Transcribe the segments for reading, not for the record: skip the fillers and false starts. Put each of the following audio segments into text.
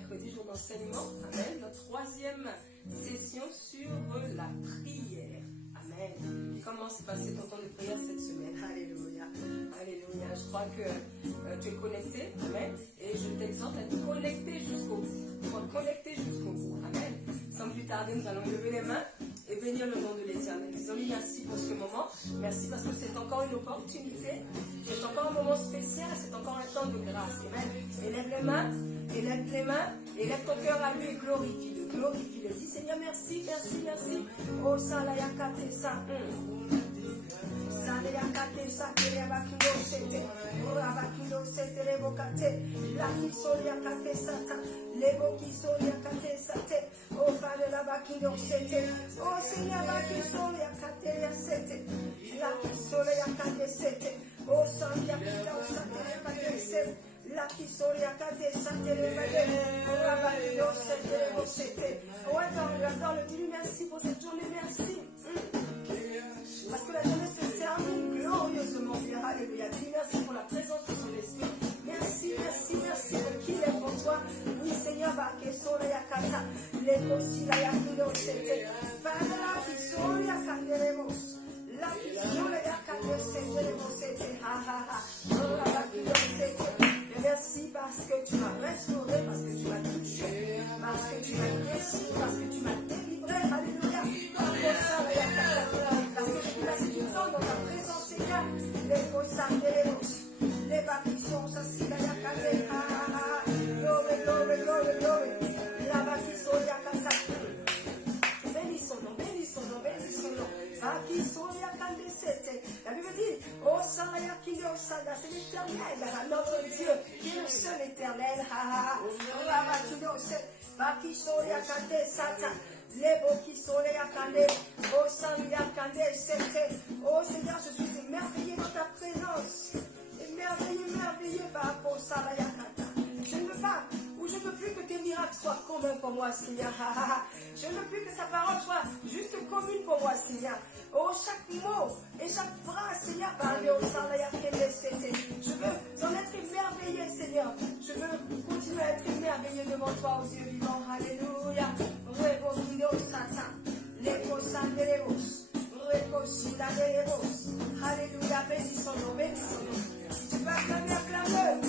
mercredi, jour d'enseignement. Amen. Notre troisième session sur la prière. Amen. Comment s'est passé ton temps de prière cette semaine? Alléluia. Alléluia. Je crois que tu es connecté. Amen. Et je t'exhorte à te connecter jusqu'au bout. Connecter jusqu'au bout. Amen. Sans plus tarder, nous allons lever les mains et bénir le nom de l'Éternel. Disons-lui merci pour ce moment. Merci parce que c'est encore une opportunité. C'est encore un moment spécial. C'est encore un temps de grâce. Amen. Élève les mains. Élève les mains. Élève ton cœur à lui et glorifie-le. Glorifie-le. Dis Seigneur, merci, merci, merci. Oh, salayakate sa. Salayakate sa. Kerebakido sete. Orabakido sete rebokate. Laki soliakate sata. Leboki soliakate sate. Oh, Father, la bakido sete. Oh, Seigneur, laki soliakate ya sete. Laki soliakate sete. Oh, saliakita sate rebakate sete. La qui soria kate satele vale, on va valider cette recette. Ouais, dans le dis merci pour cette journée, merci. Parce que la journée se termine glorieusement bien. Alléluia. Dis merci pour la présence de son esprit. Merci, merci, merci pour qui est pour toi. Oui, Seigneur, va que soria kata, les cosi la yakido sete. Father, la qui soria kateremos. La qui soria kate seteremos sete. Ha ha ha. On va valider cette. Merci parce que tu m'as restauré, parce que tu m'as touché, parce que tu m'as guéri, parce que tu m'as délivré. Alléluia. Parce que je suis passé du temps dans ta présence, Seigneur. Les cossins, les bâtissons, ça s'y va, yakade. Glory, glory, glory, glory. La bâtisson, yakata. Bénissons, bénissons, bénissons. La Bible dit, oh Saraya Kilo Sada, c'est l'éternel, notre Dieu, qui est le seul éternel. Baki Soria Kande Sata, Lebo qui Soria Kande, oh Saria Kande Sete. Oh Seigneur, je suis émerveillé dans ta présence. Émerveillé par rapport à Saraya Kata. Je ne veux pas. Je ne veux plus que tes miracles soient communs pour moi, Seigneur. Je ne veux plus que ta parole soit juste commune pour moi, Seigneur. Oh, chaque mot et chaque phrase, Seigneur, parle au Saraya Kende Sete. Je veux en être émerveillé, Seigneur. Je veux continuer à être émerveillé devant toi, aux yeux vivants. Alléluia. Rebo Kino Sata. Leko Sandelemos. Rebo Siladelemos. Alléluia. Bénissons-nous, bénissons-nous. Si tu vas acclamer, acclame-le.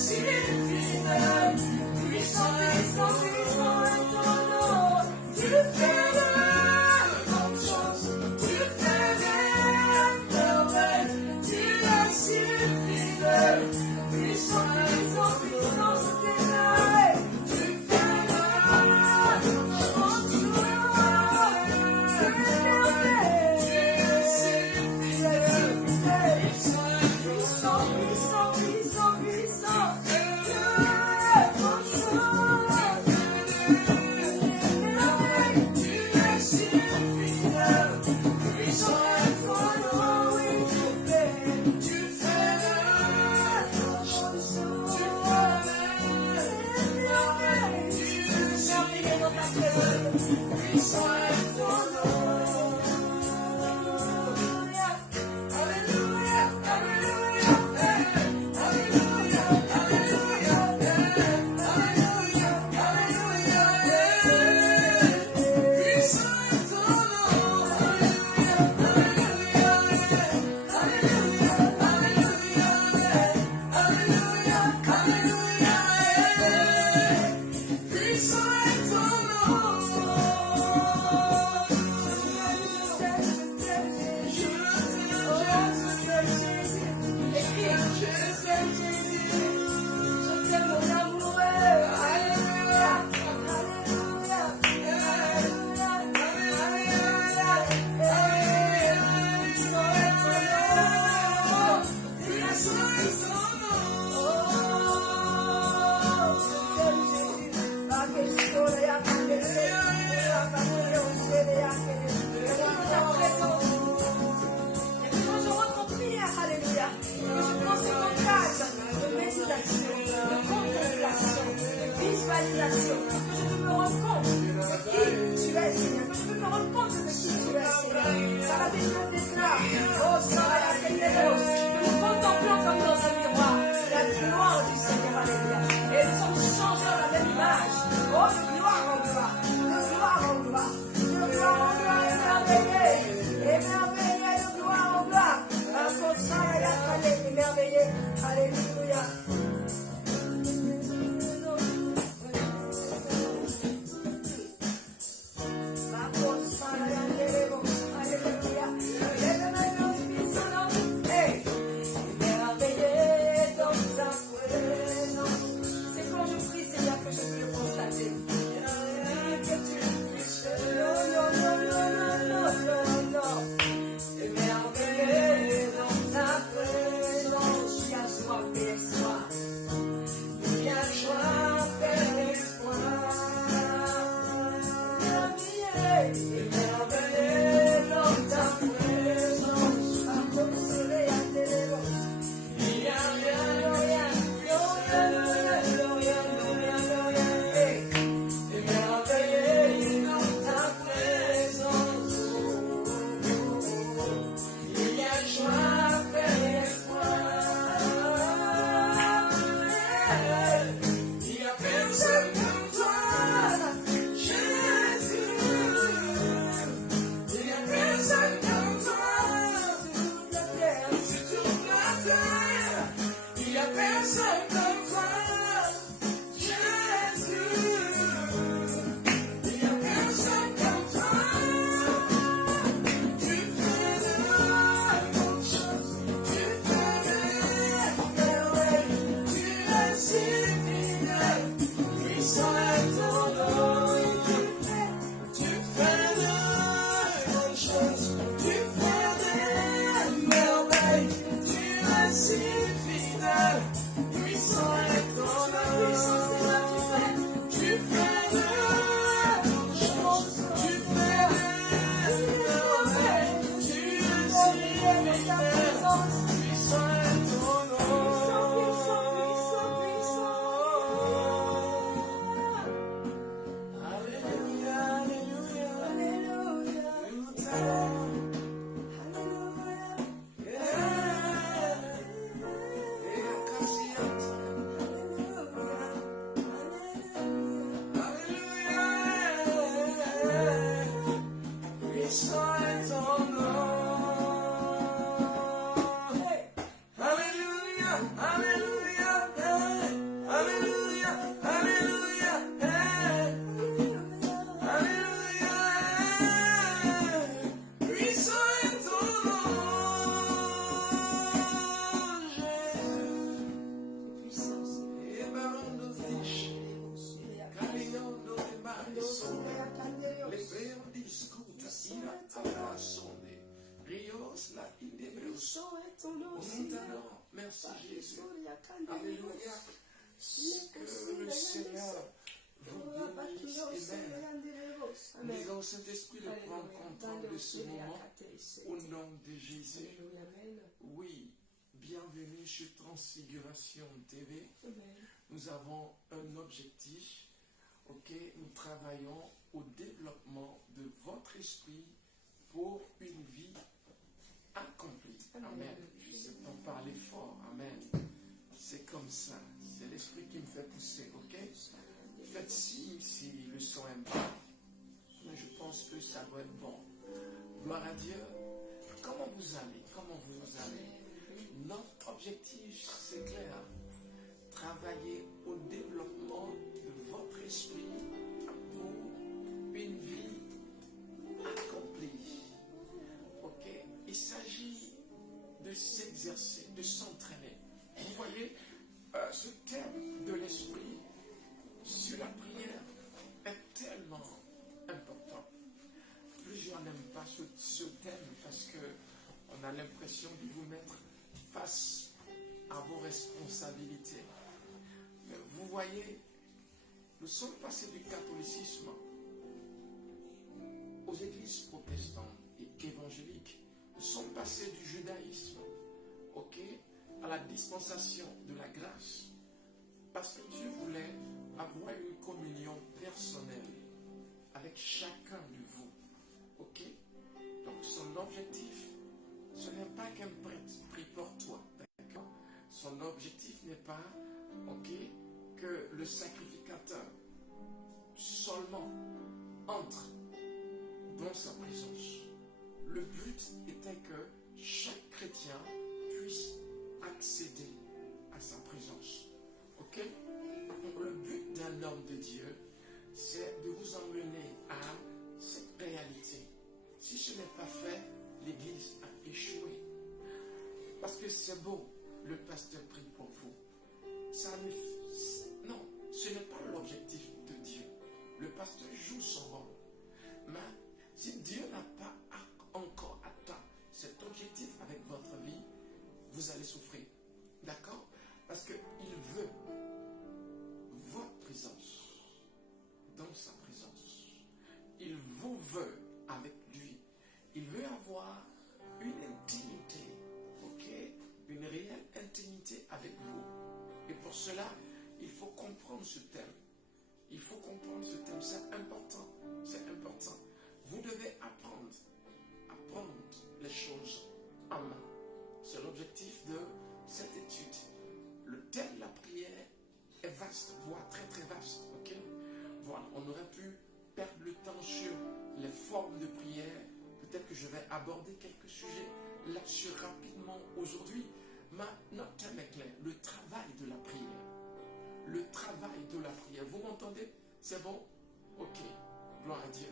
Si fidèle, puissant Merci Jésus. Alléluia. Que le Seigneur vous bénisse. Amen. Nous disons au Saint-Esprit de prendre contrôle de ce moment au nom de Jésus. Oui, bienvenue sur Transfiguration TV. Nous avons un objectif. Ok, nous travaillons au développement de votre esprit pour une vie accomplie. Amen. Je sais pas parler fort. Amen. C'est comme ça. C'est l'esprit qui me fait pousser. Ok. Faites signe si le son est bon. Mais je pense que ça doit être bon. Gloire à Dieu. Comment vous allez? Comment vous allez? Notre objectif, c'est clair. Travailler au développement de votre esprit pour une vie accomplie. Ok? Il s'agit de s'exercer, de s'entraîner. Vous voyez, ce thème de l'esprit sur la prière est tellement important. Plusieurs n'aiment pas ce thème parce qu'on a l'impression de vous mettre face à vos responsabilités. Mais vous voyez, nous sommes passés du catholicisme aux églises protestantes et évangéliques. Nous sommes passés du judaïsme, ok, à la dispensation de la grâce. Parce que Dieu voulait avoir une communion personnelle avec chacun de vous. Ok? Donc son objectif, ce n'est pas qu'un prêtre prie pour toi. D'accord? Son objectif n'est pas, ok, que le sacrificateur seulement entre dans sa présence. Le but était que chaque chrétien puisse accéder à sa présence. Ok? Donc le but d'un homme de Dieu, c'est de vous emmener à cette réalité. Si ce n'est pas fait, l'Église a échoué. Parce que c'est beau, le pasteur prie pour vous. Non, ce n'est pas l'objectif de Dieu. Le pasteur joue son rôle. Mais si Dieu n'a pas encore atteint cet objectif avec votre vie, vous allez souffrir. D'accord? Parce qu'il veut votre présence dans sa présence. Il vous veut avec lui. Il veut avoir une intimité, ok? Une réelle intimité avec vous. Et pour cela, il faut comprendre ce thème. Il faut comprendre ce thème. C'est important. C'est important. Vous devez apprendre les choses en main. C'est l'objectif de cette étude. Le thème de la prière est vaste, voire très très vaste. Ok? Voilà, on aurait pu perdre le temps sur les formes de prière. Peut-être que je vais aborder quelques sujets là-dessus rapidement aujourd'hui. Mais notre thème est clair, le travail de la prière. Le travail de la prière. Vous m'entendez? C'est bon? Ok, gloire à Dieu.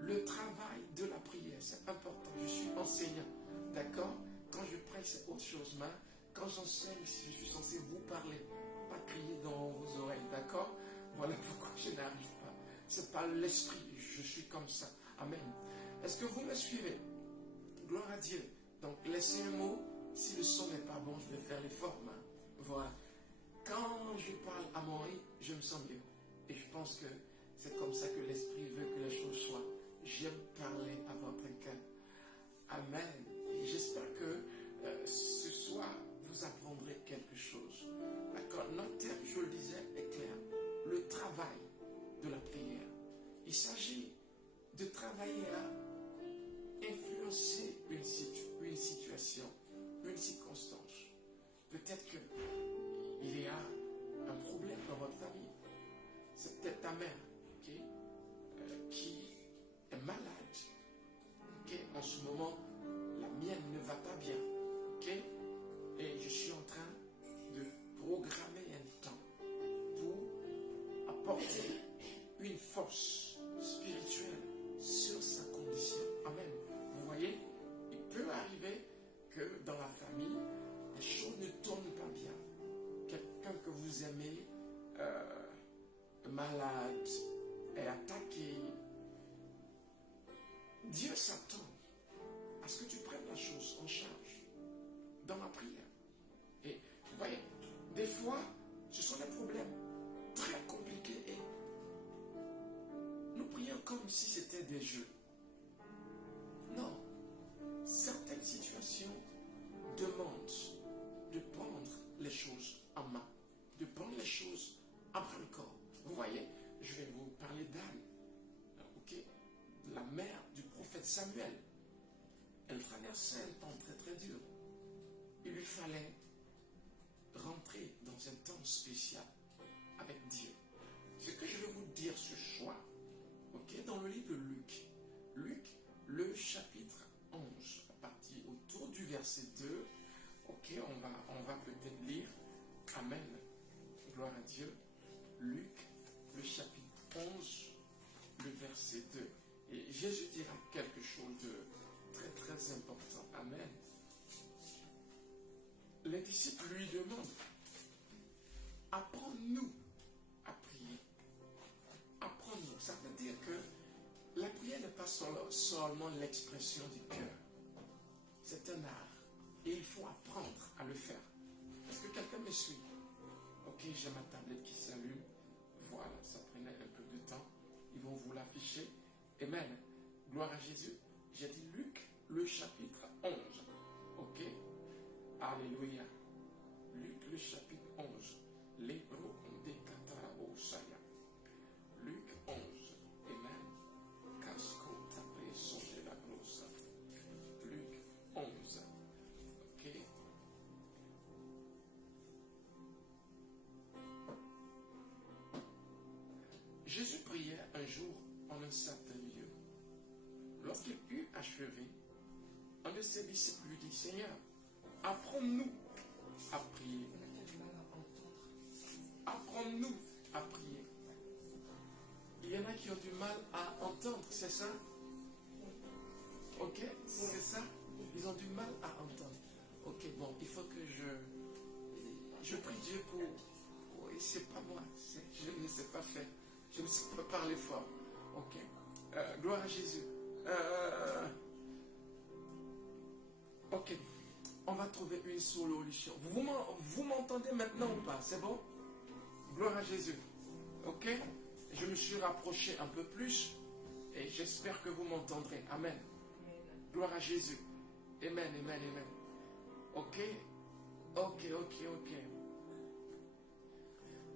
Le travail de la prière, c'est important. Je suis enseignant, d'accord? Quand je prêche, c'est autre chose. Mais quand j'enseigne, je suis censé vous parler, pas crier dans vos oreilles, d'accord? Voilà pourquoi je n'arrive pas. C'est pas l'esprit, je suis comme ça. Amen. Est-ce que vous me suivez? Gloire à Dieu. Donc, laissez un mot. Si le son n'est pas bon, je vais faire l'effort. Voilà. Quand je parle à mon rythme, je me sens mieux. Et je pense que c'est comme ça que l'esprit veut que les choses soient. J'aime parler à votre cœur. Amen. Et j'espère que ce soir, vous apprendrez quelque chose. D'accord? Notre thème, je le disais, est clair. Le travail de la prière. Il s'agit de travailler à influencer une situation, une circonstance. Peut-être qu'il y a un problème dans votre famille. C'est peut-être ta mère, okay, qui est malade. Okay? En ce moment, la mienne ne va pas bien. Okay? Et je suis en train de programmer un temps pour apporter une force spirituelle sur sa condition. Amen. Vous voyez, il peut arriver que dans la famille, les choses ne tournent pas bien. Quelqu'un que vous aimez, malade, est attaqué. Dieu s'attend à ce que tu prennes la chose en charge dans la prière. Et Vous voyez, des fois, ce sont des problèmes très compliqués et nous prions comme si c'était des jeux. Non. Certaines situations demandent de prendre les choses en main, de prendre les choses à bras le corps. Vous voyez, je vais vous parler d'Anne, ok, la mère du prophète Samuel. Elle traversait un temps très très dur. Il lui fallait rentrer dans un temps spécial avec Dieu. Ce que je vais vous dire ce soir, ok, dans le livre de Luc, le chapitre 11, à partir autour du verset 2, ok, on va peut-être lire, amen, gloire à Dieu, Luc, le chapitre 11, le verset 2. Et Jésus dira quelque chose de très très important, amen. Les disciples lui demandent, apprends-nous à prier. Apprends-nous. Ça veut dire que la prière n'est pas seulement l'expression du cœur. C'est un art. Et il faut apprendre à le faire. Est-ce que quelqu'un me suit? Ok, j'ai ma tablette qui s'allume. Voilà, ça prenait un peu de temps. Ils vont vous l'afficher. Amen. Gloire à Jésus. J'ai dit Luc, le chapitre 11. Ok. Alléluia. Luc, le chapitre 11. Luc 11. Amen. Luc 11. Ok. Jésus priait un jour en un certain lieu. Lorsqu'il eut achevé, un de ses disciples lui dit, Seigneur, apprends-nous à prier. Apprends-nous à prier. Il y en a qui ont du mal à entendre, c'est ça? Ok, c'est ça? Ils ont du mal à entendre. Ok, bon, il faut que je prie Dieu pour... Oui, c'est pas moi, je ne sais pas faire. Je ne sais pas parler fort. Ok, gloire à Jésus. Ok, on va trouver une solution. Vous m'entendez maintenant ou pas? C'est bon? Gloire à Jésus. Ok? Je me suis rapproché un peu plus et j'espère que vous m'entendrez. Amen. Gloire à Jésus. Amen, amen, amen. Ok? Ok.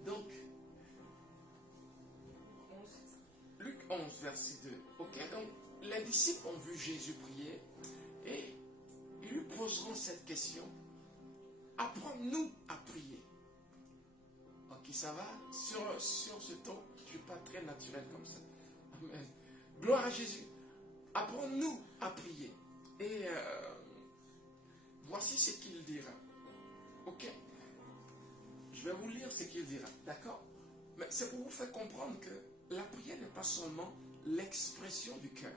Donc, Luc 11, verset 2. Ok? Donc, les disciples ont vu Jésus prier et ils lui poseront cette question. Apprends-nous à prier. Ok, ça va? Sur ce ton, je ne suis pas très naturel comme ça. Amen. Gloire à Jésus. Apprends-nous à prier. Et voici ce qu'il dira. Ok? Je vais vous lire ce qu'il dira. D'accord? Mais c'est pour vous faire comprendre que la prière n'est pas seulement l'expression du cœur.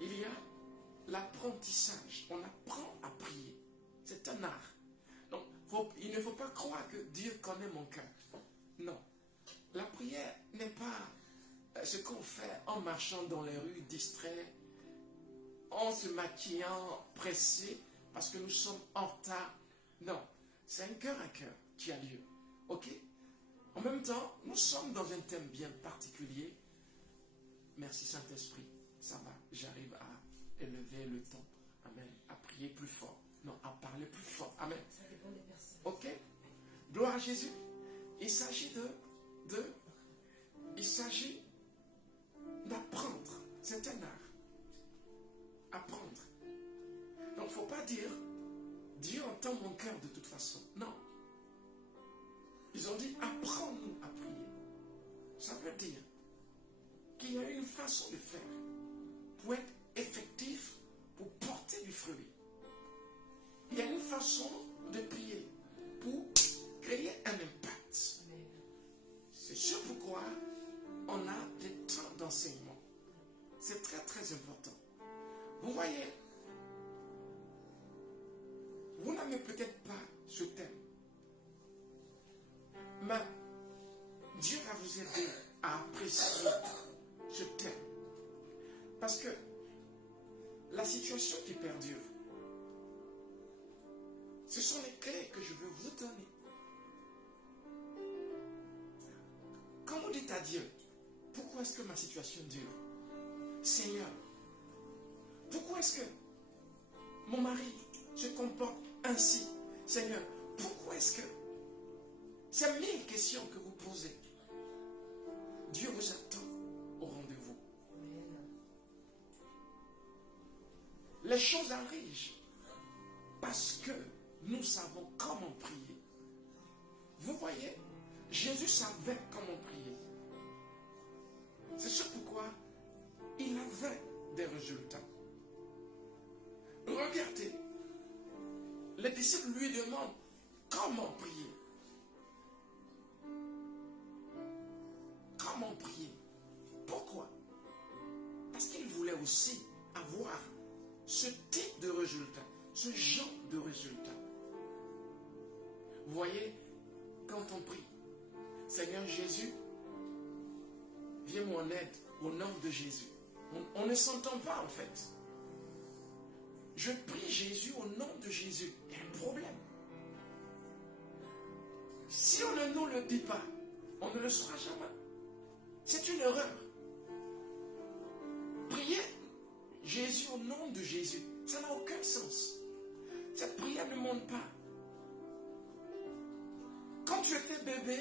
Il y a l'apprentissage. On apprend à prier. C'est un art. Donc, il ne faut pas croire que Dieu connaît mon cœur. Non. La prière n'est pas ce qu'on fait en marchant dans les rues distrait, en se maquillant, pressé, parce que nous sommes en retard. Non. C'est un cœur à cœur qui a lieu. Ok? En même temps, nous sommes dans un thème bien particulier. Merci Saint-Esprit. Ça va. J'arrive à élever le ton. Amen. À prier plus fort. Non, à parler plus fort. Amen. Ça dépend des personnes. Ok? Gloire à Jésus. Il s'agit il s'agit d'apprendre. C'est un art. Apprendre. Donc, il ne faut pas dire Dieu entend mon cœur de toute façon. Non. Ils ont dit apprends-nous à prier. Ça veut dire qu'il y a une façon de faire pour être effectif, pour porter du fruit. Il y a une façon de prier pour créer un impact. C'est sûr pourquoi on a des temps d'enseignement. C'est très très important. Vous voyez, vous n'avez peut-être pas ce thème. Mais Dieu va vous aider à apprécier ce thème. Parce que la situation qui perdure, Ce sont les clés que je veux vous donner. Quand vous dites à Dieu, pourquoi est-ce que ma situation dure? Seigneur, pourquoi est-ce que mon mari se comporte ainsi? Seigneur, pourquoi est-ce que... C'est 1000 questions que vous posez. Dieu vous attend au rendez-vous. Les choses arrivent parce que nous savons comment prier. Vous voyez, Jésus savait comment prier. C'est ce pourquoi il avait des résultats. Regardez, les disciples lui demandent comment prier. Comment prier? Pourquoi? Parce qu'il voulait aussi avoir ce type de résultat, ce genre de résultat. Vous voyez, quand on prie, Seigneur Jésus, viens-moi en aide au nom de Jésus. On ne s'entend pas en fait. Je prie Jésus au nom de Jésus. Il y a un problème. Si on ne nous le dit pas, on ne le saura jamais. C'est une erreur. Prier Jésus au nom de Jésus, ça n'a aucun sens. Cette prière ne monte pas. Quand tu étais bébé,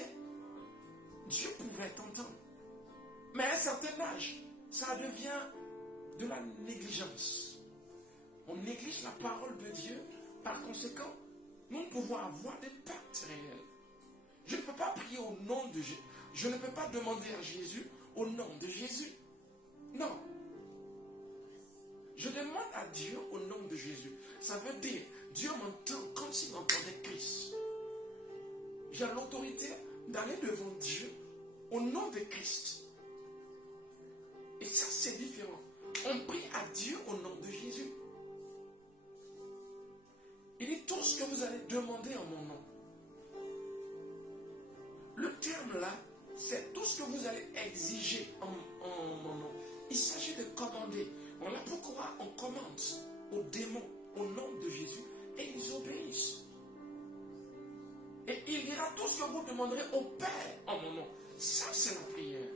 Dieu pouvait t'entendre. Mais à un certain âge, ça devient de la négligence. On néglige la parole de Dieu. Par conséquent, nous pouvons avoir des pactes réels. Je ne peux pas prier au nom de Jésus. Je ne peux pas demander à Jésus au nom de Jésus. Non. Je demande à Dieu au nom de Jésus. Ça veut dire, Dieu m'entend comme s'il m'entendait Christ. J'ai l'autorité d'aller devant Dieu au nom de Christ. Et ça, c'est différent. On prie à Dieu au nom de Jésus. Il dit tout ce que vous allez demander en mon nom. Le terme là, c'est tout ce que vous allez exiger en mon nom. Il s'agit de commander. Voilà pourquoi on commande aux démons au nom de Jésus et ils obéissent. Et il dira tout ce que vous demanderez au Père en mon nom. Ça, c'est la prière.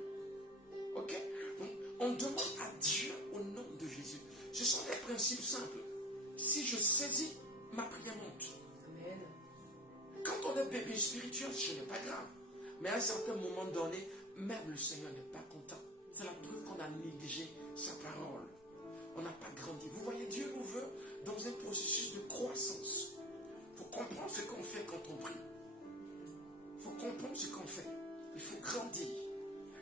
Ok? Donc, on demande à Dieu au nom de Jésus. Ce sont des principes simples. Si je saisis, ma prière monte. Amen. Quand on est bébé spirituel, ce n'est pas grave. Mais à un certain moment donné, même le Seigneur n'est pas content. C'est la preuve qu'on a négligé sa parole. On n'a pas grandi. Vous voyez, Dieu nous veut dans un processus de croissance. Il faut comprendre ce qu'on fait quand on prie. Il faut comprendre ce qu'on fait. Il faut grandir.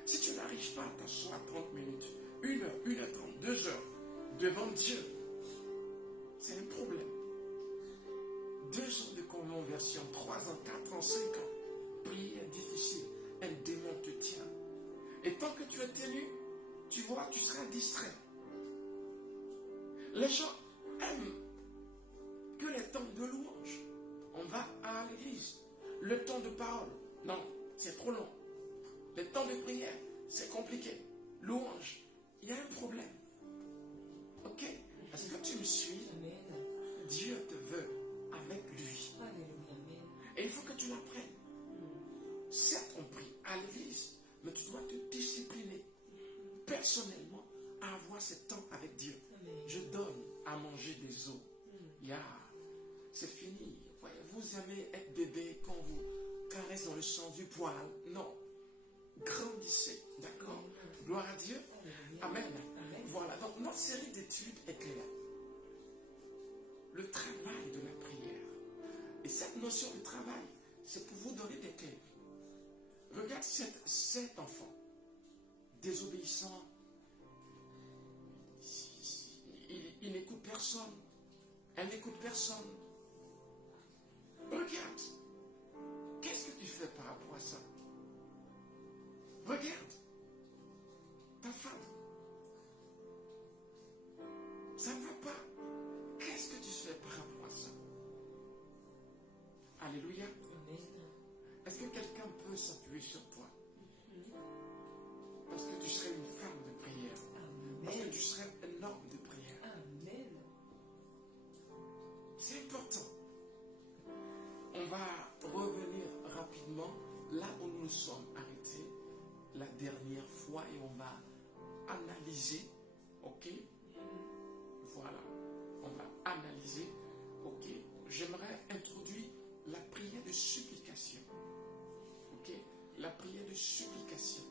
Si tu n'arrives pas à t'asseoir 30 minutes, 1 heure, 1h30, 2 heures devant Dieu, c'est un problème. 2 ans de conversion, 3 ans, 4 ans, 5 ans. Prière difficile, un démon te tient. Et tant que tu es tenu, tu vois, tu seras distrait. Les gens aiment que les temps de louange. On va à l'église. Le temps de parole, non, c'est trop long. Le temps de prière, c'est compliqué. Louange, il y a un problème. Ok? Est-ce que tu me suis? Amen. Dieu te veut avec lui. Alléluia. Amen. Et il faut que tu l'apprennes. Certes, on prie à l'église, mais tu dois te discipliner personnellement à avoir ce temps avec Dieu. Amen. Je donne à manger des os. C'est fini. Voyez, vous aimez être bébé quand vous caressez dans le sang du poil. Non. Grandissez. D'accord? Gloire à Dieu. Amen. Amen. Voilà. Donc, notre série d'études est claire. Le travail de la prière. Et cette notion de travail, c'est pour vous donner des clés. Regarde cet enfant, désobéissant. Il n'écoute personne. Elle n'écoute personne. Regarde. Qu'est-ce que tu fais par rapport à ça? Regarde. Ta femme. Ça ne va pas. Qu'est-ce que tu fais par rapport à ça? Alléluia. Amen. Est-ce que quelqu'un peut s'appuyer sur toi? Parce que tu serais une femme de prière. Parce que Amen. tu serais un homme de prière. Amen. C'est important. vraiment là où nous nous sommes arrêtés la dernière fois et on va analyser, ok? Voilà, on va analyser, ok? J'aimerais introduire la prière de supplication, ok? La prière de supplication.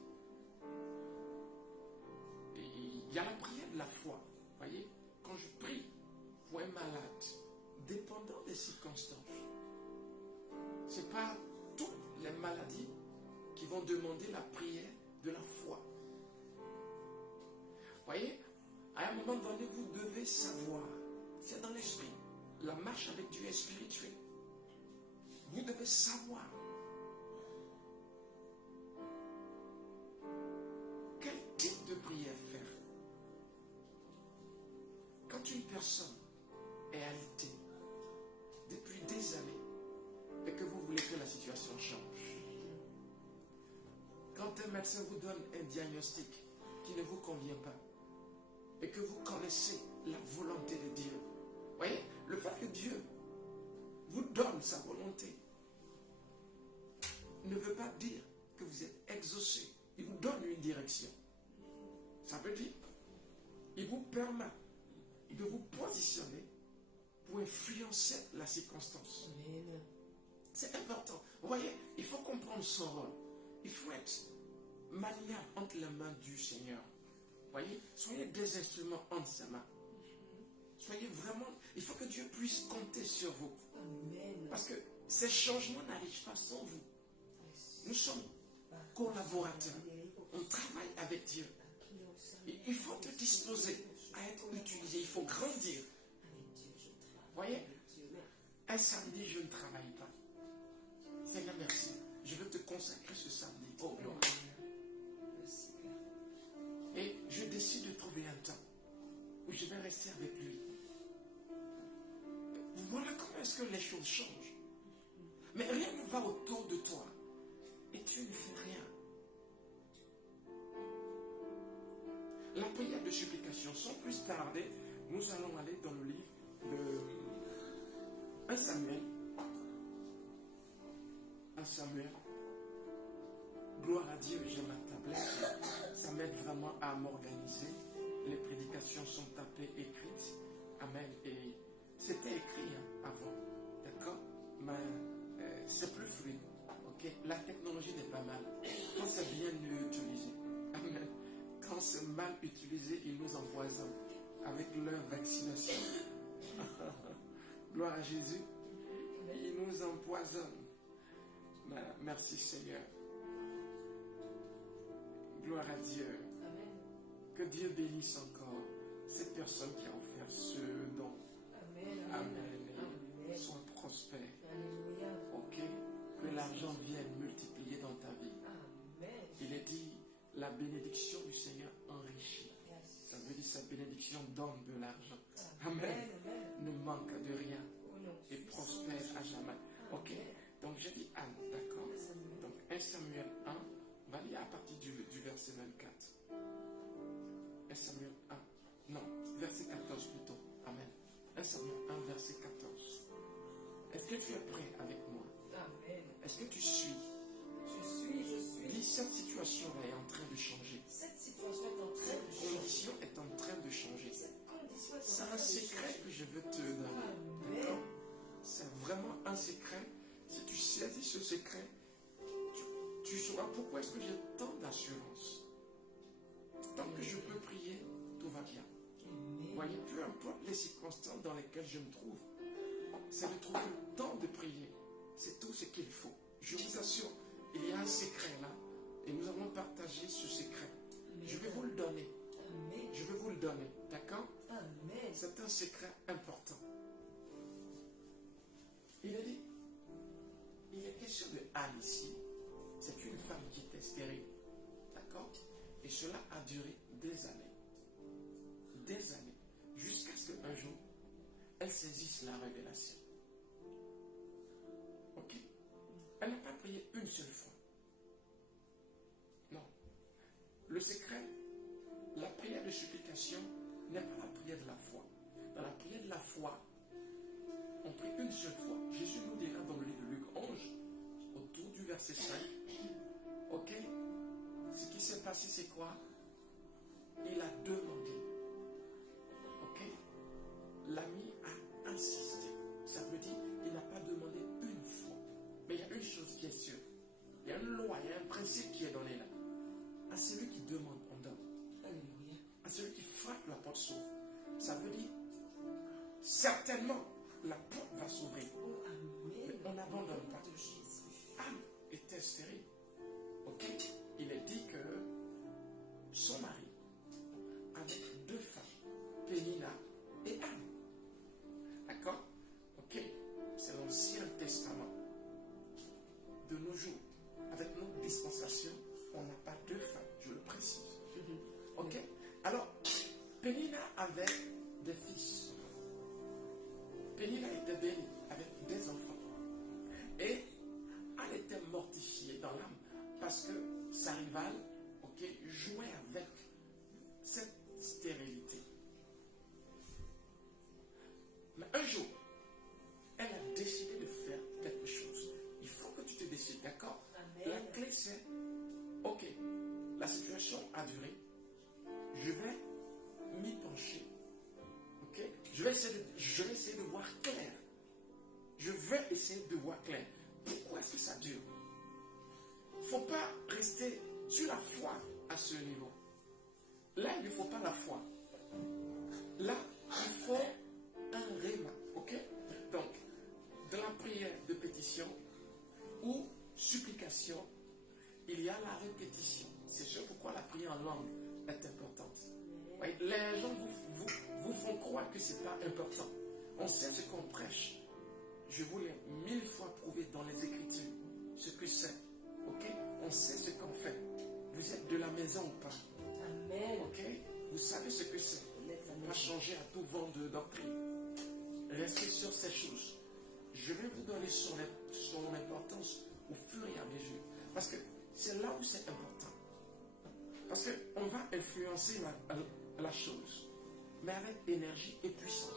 Et il y a la prière de la foi, voyez? Quand je prie pour un malade, dépendant des circonstances, ce n'est pas toutes les maladies qui vont demander la prière de la foi. Voyez, à un moment donné, vous devez savoir, c'est dans l'esprit, la marche avec Dieu est spirituelle. Vous devez savoir quel type de prière faire. Quand une personne est alitée depuis des années et que vous voulez que la situation change, quand un médecin vous donne un diagnostic qui ne vous convient pas et que vous connaissez la volonté de Dieu, voyez, le fait que Dieu vous donne sa volonté ne veut pas dire que vous êtes exaucé. Il vous donne une direction. Ça veut dire il vous permet de vous positionner pour influencer la circonstance. C'est important. Vous voyez, il faut comprendre son rôle. Il faut être maniable entre les mains du Seigneur. Voyez, soyez des instruments entre ses mains. Soyez vraiment, il faut que Dieu puisse compter sur vous. Amen. Parce que ces changements n'arrivent pas sans vous. Nous sommes collaborateurs. On travaille avec Dieu. Et il faut te disposer à être utilisé. Il faut grandir. Voyez, un samedi, je ne travaille pas. Seigneur, merci. Je veux te consacrer ce samedi. Oh, gloire. Et je décide de trouver un temps où je vais rester avec lui. Voilà comment est-ce que les choses changent. Mais rien ne va autour de toi. Et tu ne fais rien. La prière de supplication, sans plus tarder, nous allons aller dans le livre de 1 Samuel. 1 Samuel. Gloire à Dieu, j'ai ma tablette. Ça m'aide vraiment à m'organiser. Les prédications sont tapées, écrites. Amen. Et c'était écrit avant. D'accord? Mais c'est plus fluide. Ok? La technologie n'est pas mal. Quand c'est bien utilisé. Amen. Quand c'est mal utilisé, ils nous empoisonnent avec leur vaccination. Gloire à Jésus. Ils nous empoisonnent. Merci Seigneur. Gloire à Dieu. Amen. Que Dieu bénisse encore cette personne qui a offert ce don. Amen. Amen. Sois prospère. Alléluia. Ok? Que l'argent vienne multiplier dans ta vie. Amen. Il est dit, la bénédiction du Seigneur enrichit. Yes. Ça veut dire sa bénédiction donne de l'argent. Amen. Amen. Amen. Ne manque de rien Au nom de et Jésus. prospère à jamais. Ok? Amen. Donc j'ai dit Anne, d'accord? Donc 1 Samuel 1, on va lire à partir du verset 24. 1 Samuel 1, non, verset 14 plutôt. Amen. 1 Samuel 1, verset 14. Est-ce que tu es prêt avec moi? Amen. Est-ce que tu suis? Je suis. Dis, cette situation-là est en train de changer. Cette situation est en train Cette de changer. condition est en train de changer. Cette condition est en C'est train un de secret changer. que je veux te donner. Amen. D'accord? C'est vraiment un secret. Si tu saisis ce secret, tu sauras pourquoi est-ce que j'ai tant d'assurance. Tant que je peux prier, tout va bien. Amen. Voyez, peu importe les circonstances dans lesquelles je me trouve, c'est de trouver le temps de prier. C'est tout ce qu'il faut. Je vous assure, il y a un secret là, et nous allons partager ce secret. Je vais vous le donner. Amen. Je vais vous le donner. D'accord? Amen. C'est un secret important. Il est dit, il est question de Anne ici. C'est une femme qui était stérile. D'accord? Et cela a duré des années. Des années. Jusqu'à ce qu'un jour, elle saisisse la révélation. Ok? Elle n'a pas prié une seule fois. Non. Le secret, la prière de supplication n'est pas la prière de la foi. Dans la prière de la foi, on prie une seule fois. Jésus nous dira dans le livre de Luc 11, autour du verset 5. Ok? Ce qui s'est passé, c'est quoi? Il a demandé. Ok? L'ami a insisté. Ça veut dire qu'il n'a pas demandé une fois. Mais il y a une chose qui est sûre. Il y a une loi, il y a un principe qui est donné là. À celui qui demande, on donne. Alléluia. À celui qui frappe, la porte s'ouvre. Ça veut dire, certainement, la porte va s'ouvrir. Oh, amen. Mais on n'abandonne pas. De Jésus. Anne était stérile. Ok? Il est dit que son mari avait deux femmes, Pénina et Anne. D'accord? Ok? C'est l'Ancien Testament. De nos jours, avec notre dispensation, on n'a pas deux femmes, je le précise. Ok? Alors, Pénina avait des fils. Pénina était bénie avec des enfants. Et elle était mortifiée dans l'âme parce que sa rivale, ok, jouait avec cette stérilité. Mais un jour, elle a décidé de faire quelque chose. Il faut que tu te décides, d'accord? Amen. La clé c'est, ok, la situation a duré, je vais m'y pencher, ok? Je vais essayer de voir clair. Je vais essayer de voir clair. Pourquoi est-ce que ça dure? Il ne faut pas rester sur la foi à ce niveau. Là, il ne faut pas la foi. Là, il faut un réma, ok? Donc, dans la prière de pétition ou supplication, il y a la répétition. C'est sûr pourquoi la prière en langue est importante. Oui, les gens vous font croire que ce n'est pas important. On sait ce qu'on prêche. Je vous l'ai 1000 fois prouvé dans les Écritures, ce que c'est. Ok? On sait ce qu'on fait. Vous êtes de la maison ou pas? Amen. Ok? Vous savez ce que c'est. Pas changer à tout vent de doctrine. Restez sur ces choses. Je vais vous donner son importance au fur et à mesure. Parce que c'est là où c'est important. Parce qu'on va influencer la chose. Mais avec énergie et puissance.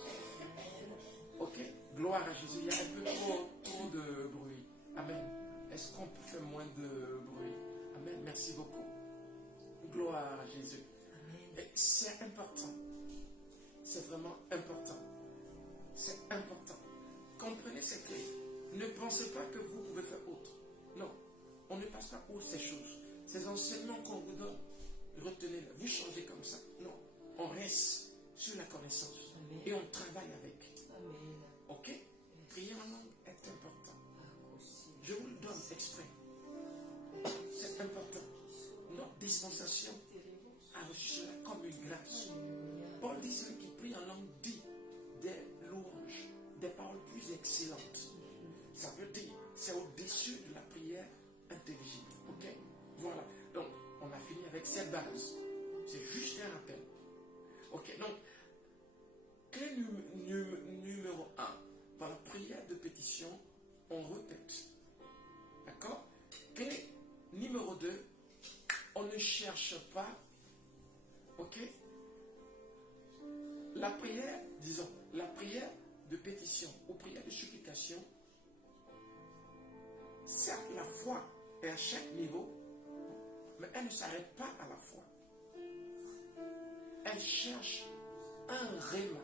Ok? Gloire à Jésus. Il y a un peu trop de bruit. Amen. Est-ce qu'on peut faire moins de bruit? Amen. Merci beaucoup. Gloire à Jésus. Et c'est important. C'est vraiment important. C'est important. Comprenez ces clés. Ne pensez pas que vous pouvez faire autre. Non. On ne passe pas outre ces choses. Ces enseignements qu'on vous donne, retenez-les. Vous changez comme ça. Non. On reste sur la connaissance. Amen. Et on travaille avec. Amen. Ok? Prier en langue est important. Je vous le donne exprès. C'est important. Notre dispensation a reçu cela comme une grâce. Paul dit celui qui prie en langue dit des louanges, des paroles plus excellentes. Ça veut dire, c'est au-dessus de la prière intelligible. Ok? Voilà. Donc, on a fini avec cette base. C'est juste un rappel. Ok? Donc, clé numéro 1. Dans la prière de pétition, on répète. D'accord? Clé numéro 2, on ne cherche pas, ok? La prière, disons, la prière de pétition ou prière de supplication, certes la foi est à chaque niveau, mais elle ne s'arrête pas à la foi. Elle cherche un réma.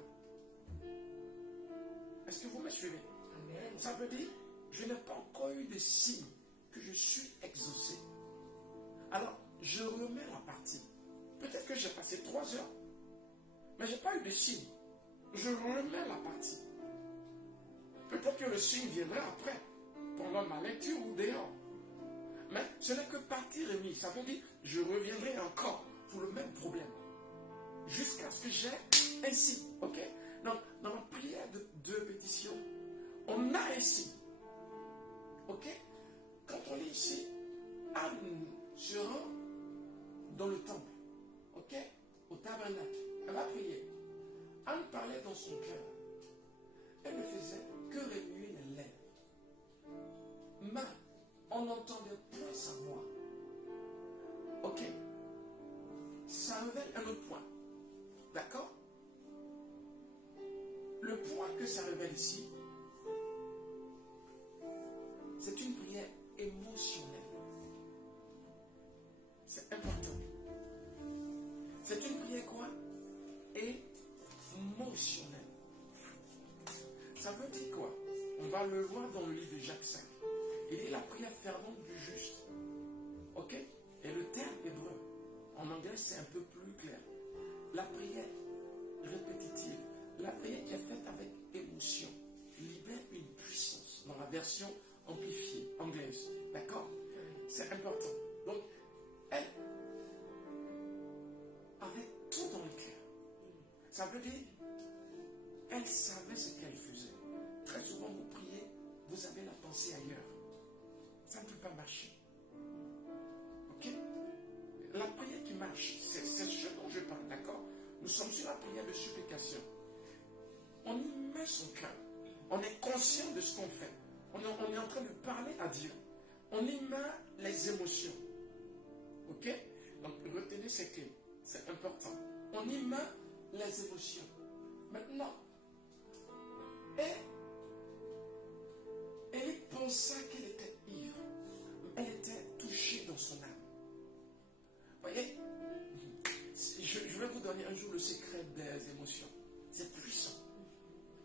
Est-ce que vous me suivez? Amen. Ça veut dire, je n'ai pas encore eu de signe que je suis exaucé. Alors, je remets la partie. Peut-être que j'ai passé 3 heures, mais je n'ai pas eu de signe. Je remets la partie. Peut-être que le signe viendra après, pendant ma lecture ou dehors. Mais ce n'est que partie remise. Ça veut dire, je reviendrai encore pour le même problème. Jusqu'à ce que j'ai un signe. Ok? Donc, dans la prière de pétition, on a un signe. Ok? Quand on lit ici, Anne se rend dans le temple. Ok? Au tabernacle. Elle va prier. Anne parlait dans son cœur. Elle ne faisait que remuer les lèvres. Mais on n'entendait plus sa voix. Ok? Ça révèle un autre point. D'accord? Le point que ça révèle ici, c'est une prière émotionnelle. va le voir dans le livre de Jacques 5. Il dit la prière fervente du juste. Ok? Et le terme hébreu, en anglais, c'est un peu plus clair. La prière répétitive, la prière qui est faite avec émotion, libère une puissance dans la version amplifiée anglaise. D'accord? C'est important. Donc, elle avait tout dans le cœur. Ça veut dire, elle savait ce qu'elle faisait. Très souvent, vous priez, vous avez la pensée ailleurs. Ça ne peut pas marcher. Ok? La prière qui marche, c'est ce dont je parle, d'accord? Nous sommes sur la prière de supplication. On y met son cœur. On est conscient de ce qu'on fait. On est en train de parler à Dieu. On y met les émotions. Ok? Donc, retenez ces clés. C'est important. On y met les émotions. Maintenant, elle pensa qu'elle était ivre. Elle était touchée dans son âme. Voyez, je vais vous donner un jour le secret des émotions. C'est puissant.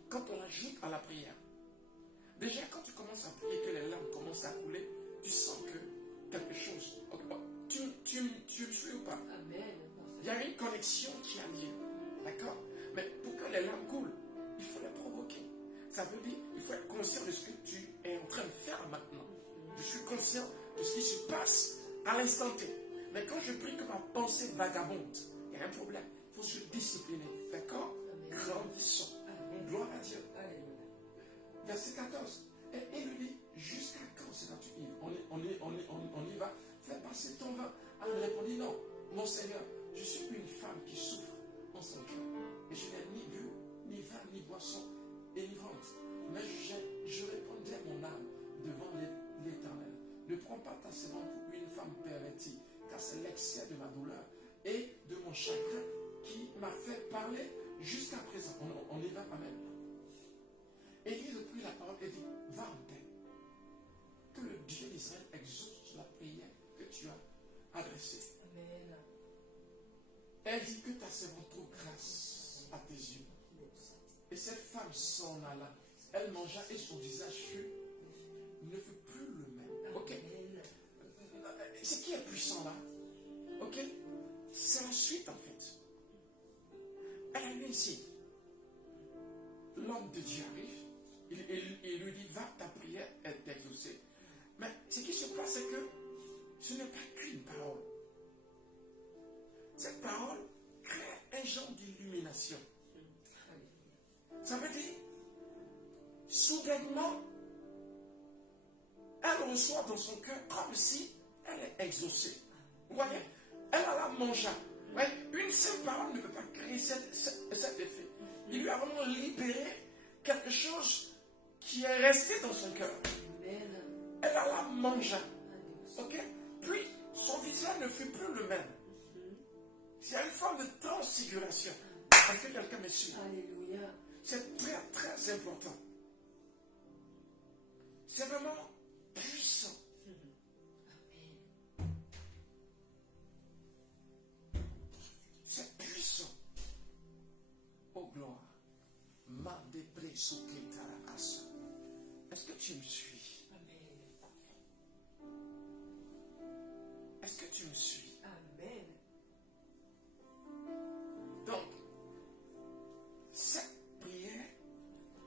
Quand on ajoute à la prière, déjà quand tu commences à prier, que les larmes commencent à couler, tu sens que quelque chose. Tu me suis ou pas? Amen. Il y a une connexion qui a lieu. D'accord? Mais pour que les larmes coulent, il faut les provoquer. Ça veut dire il faut être conscient de ce que tu es en train de faire maintenant. Je suis conscient de ce qui se passe à l'instant T. Mais quand je prie que ma pensée vagabonde, il y a un problème. Il faut se discipliner. D'accord? Grandissons. Gloire à Dieu. Verset 14. Et il lui dit, jusqu'à quand seras-tu ivre? On y va. Fais passer ton vin. Elle répondit, non, mon Seigneur, je suis une femme qui souffre en son cœur. Et je n'ai ni bu, ni vin, ni boisson enivrante. Mais je répondrai mon âme devant l'Éternel. Ne prends pas ta servante pour une femme pervertie, car c'est l'excès de ma douleur et de mon chagrin qui m'a fait parler jusqu'à présent. On y va, amen. Élie reprit la parole et dit, va en paix. Que le Dieu d'Israël exauce la prière que tu as adressée. Amen. Elle dit que ta servante trouve grâce à tes yeux. Et cette femme s'en alla. Elle mangea et son visage ne fut plus le même. Ok? Ce qui est puissant là, ok? C'est la suite en fait. Elle a eu ici. L'homme de Dieu arrive. Il lui dit, va, ta prière est exaucée. Mais ce qui se passe, c'est que ce n'est pas qu'une parole. Cette parole crée un genre d'illumination. Ça veut dire, soudainement, elle reçoit dans son cœur comme si elle est exaucée. Vous voyez? Elle a la mangea. Ouais? Une seule parole ne peut pas créer cet effet. Il lui a vraiment libéré quelque chose qui est resté dans son cœur. Elle a la mangea. Ok? Puis, son visage ne fut plus le même. C'est une forme de transfiguration. Est-ce que quelqu'un me suit? Alléluia. C'est très, très important. C'est vraiment puissant. C'est puissant. Oh gloire. Est-ce que tu me suis? Est-ce que tu me suis? Amen. Donc, cette prière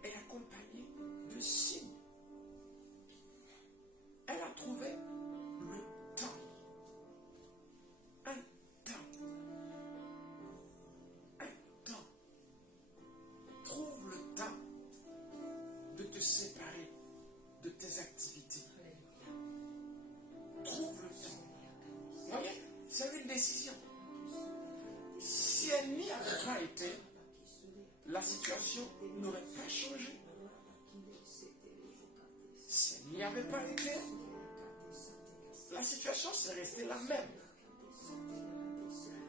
est accompagnée de signes. Elle a trouvé le temps. Un temps. Un temps. Trouve le temps de te séparer de tes activités. Trouve le temps. Vous voyez, c'est une décision. Si elle n'y avait pas été, la situation n'aurait pas changé. Si elle n'y avait pas été, la situation serait restée la même.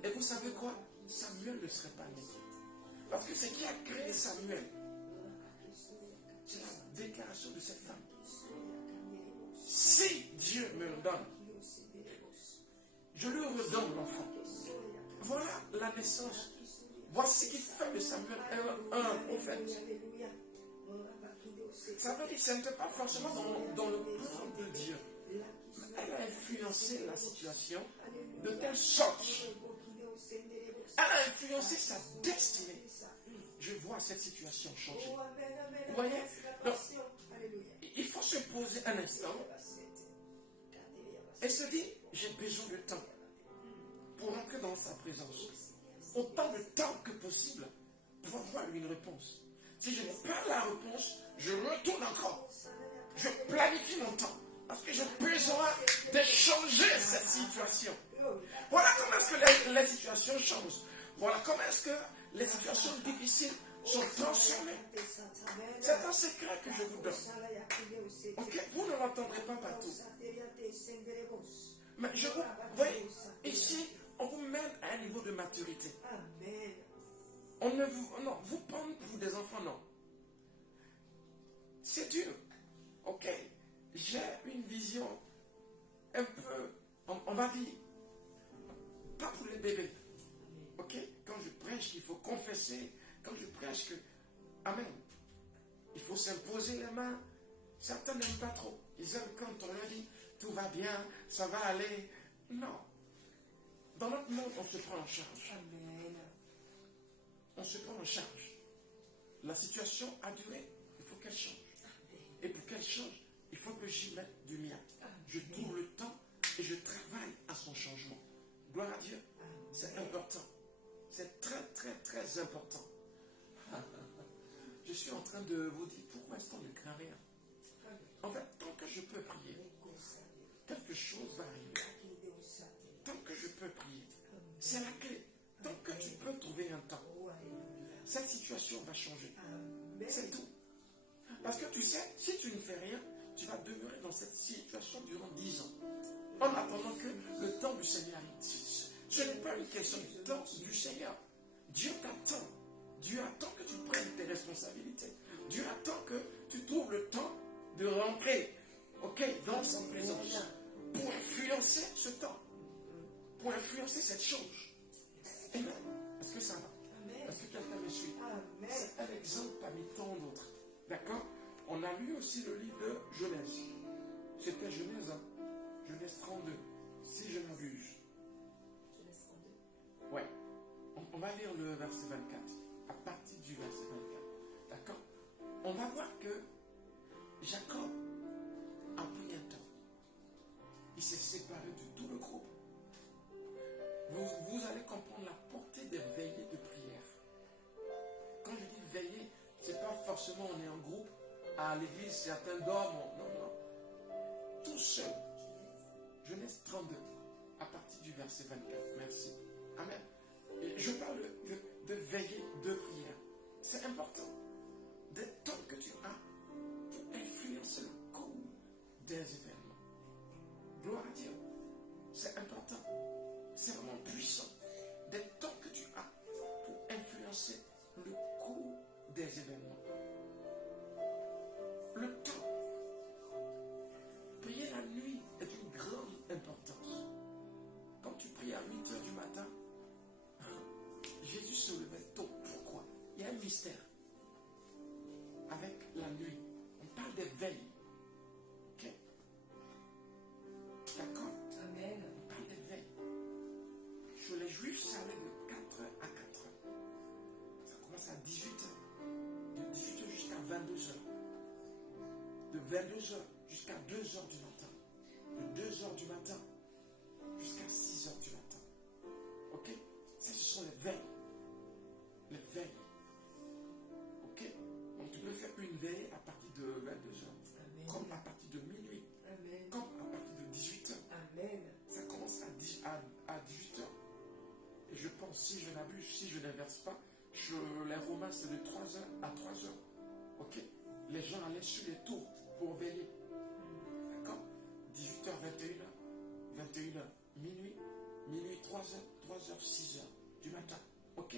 Et vous savez quoi? Samuel ne serait pas né. Parce que ce qui a créé Samuel, c'est la déclaration de cette femme. Si Dieu me le donne, je lui redonne l'enfant. Voilà la naissance. Voici ce qui fait de Samuel un prophète. Ça veut dire que ce n'était pas forcément dans le plan de Dieu. Elle a influencé la situation de telle sorte. Elle a influencé sa destinée. Je vois cette situation changer. Vous voyez? Donc, il faut se poser un instant et se dire, j'ai besoin de temps pour entrer dans sa présence. Autant de temps que possible pour avoir une réponse. Si je n'ai pas la réponse, je retourne encore. Je planifie mon temps. Parce que j'ai besoin de changer cette situation. Voilà comment est-ce que les situations changent. Voilà comment est-ce que les situations difficiles sont transformées. C'est un secret que je vous donne. Ok, vous ne l'entendrez pas partout. Mais je vous voyez, ici, on vous mène à un niveau de maturité. On ne vous, non, vous prendre pour des enfants, non. C'est dur. Ok, j'ai une vision un peu, on va dire, pas pour les bébés. Ok, quand je prêche qu'il faut confesser, quand je prêche que, amen, il faut s'imposer les mains. Certains n'aiment pas trop. Ils aiment quand on leur dit, tout va bien, ça va aller. Non. Dans notre monde, on se prend en charge. Amen. On se prend en charge. La situation a duré, il faut qu'elle change. Et pour qu'elle change, il faut que j'y mette du mien. Je trouve le temps et je travaille à son changement. Gloire à Dieu. C'est important. C'est très, très, très important. Je suis en train de vous dire, pourquoi est-ce qu'on ne craint rien? En fait, tant que je peux prier, quelque chose va arriver. Tant que je peux prier, c'est la clé. Tant que tu peux trouver un temps, cette situation va changer. C'est tout. Parce que tu sais, si tu ne fais rien, tu vas demeurer dans cette situation durant 10 ans. En attendant que le temps du Seigneur arrive. Ce n'est pas une question du temps du Seigneur. Dieu t'attend. Dieu attend que tu prennes tes responsabilités. Dieu attend que tu trouves le temps de rentrer, ok, dans sa présence. Pour influencer ce temps. Pour influencer cette chose. Amen. Est-ce que ça va? Est-ce que quelqu'un me suit? C'est un exemple parmi tant d'autres. D'accord? On a lu aussi le livre de Genèse. C'était Genèse, hein? Genèse 32, si je m'abuse. Genèse 32. Ouais. On va lire le verset 24. À partir du verset 24. D'accord? On va voir que Jacob a pris un temps. Il s'est séparé de tout le groupe. Vous allez comprendre la portée des veillées de prière. Quand je dis veiller, ce n'est pas forcément on est en groupe, à l'église, certains dorment. Non, non. Tout seul. Genèse 32, à partir du verset 24. Merci. Amen. Et je parle de veiller de prière. C'est important. Des temps que tu as pour influencer le cours des événements. Gloire à Dieu. C'est important. C'est vraiment puissant. Des temps que tu as pour influencer le cours des événements. Le temps. Prier la nuit est d'une grande importance. Quand tu pries à 8 heures du matin, Jésus se levait tôt. Pourquoi? Il y a un mystère avec la nuit. On parle des veilles. Ok? D'accord? Amen. On parle des veilles. Chez les Juifs, ça allait de 4h à 4h. Ça commence à 18h. De 18h jusqu'à 22h. De 22h jusqu'à 2h du matin. De 2h du matin jusqu'à 6h du matin. Ok? Ça, ce sont les veilles. Les veilles. Ok? Donc tu peux faire une veille à partir de 22h. Comme à partir de minuit. Amen. Comme à partir de 18h. Amen. Ça commence à 18h. Et je pense, si je n'abuse, si je n'inverse pas, les Romains, c'est de 3h à 3h. Ok? Les gens allaient sur les tours pour veiller. D'accord? 18h, 21h. 21h, minuit. Minuit, 3h, 3h, 6h du matin. Ok?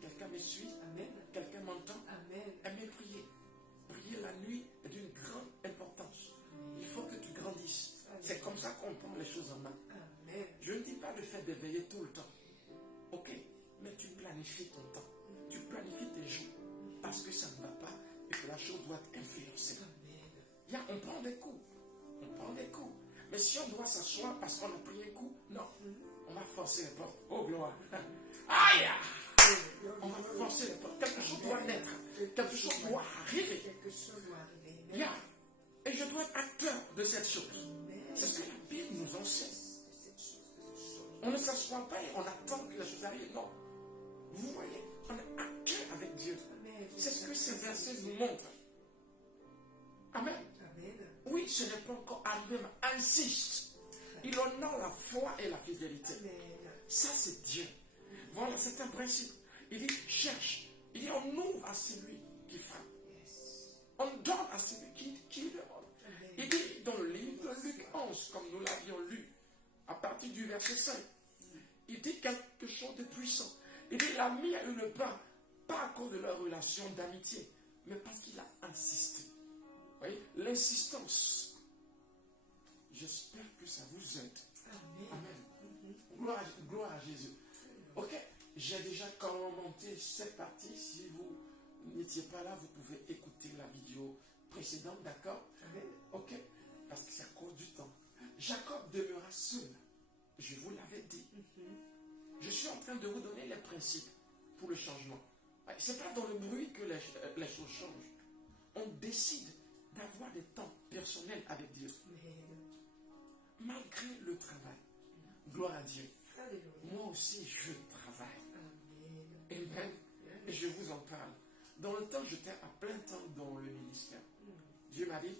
Quelqu'un me suit? Amen. Quelqu'un m'entend? Amen. Aimez prier. Prier la nuit est d'une grande importance. Il faut que tu grandisses. C'est comme ça qu'on prend les choses en main. Amen. Je ne dis pas de faire des veillées tout le temps. Ok? Mais tu planifies ton temps. Tu planifies tes jours. Parce que ça ne va pas. et que la chose doit être influencée. On prend des coups. On prend des coups. Mais si on doit s'asseoir parce qu'on a pris un coup, non. On va forcer les portes. Oh, gloire. Aïe! On va forcer les portes. Quelque chose doit naître. Quelque chose doit arriver. Et je dois être acteur de cette chose. C'est ce que la Bible nous enseigne. On ne s'assoit pas et on attend que la chose arrive. Non. Vous voyez, on est acteur avec Dieu. C'est ce que ces versets nous montrent. Amen. Oui, ce n'est pas encore arrivé, mais insiste. Il honore la foi et la fidélité. Ça, c'est Dieu. Voilà, c'est un principe. Il dit, cherche. Il dit, on ouvre à celui qui frappe. On donne à celui qui demande. Il dit dans le livre de Luc 11, comme nous l'avions lu, à partir du verset 5, il dit quelque chose de puissant. Il dit, l'ami a eu le pain, pas à cause de leur relation d'amitié, mais parce qu'il a insisté. Vous voyez, l'insistance. J'espère que ça vous aide. Amen. Gloire à Jésus. Ok, j'ai déjà commenté cette partie. Si vous n'étiez pas là, vous pouvez écouter la vidéo précédente, d'accord? Ok, parce que c'est à cause du temps. Jacob demeura seul. Je vous l'avais dit. Je suis en train de vous donner les principes pour le changement. Ce n'est pas dans le bruit que les choses changent. On décide d'avoir des temps personnels avec Dieu. Malgré le travail. Gloire à Dieu. Moi aussi, je travaille. Amen. Et je vous en parle. Dans le temps, j'étais à plein temps dans le ministère. Dieu m'a dit,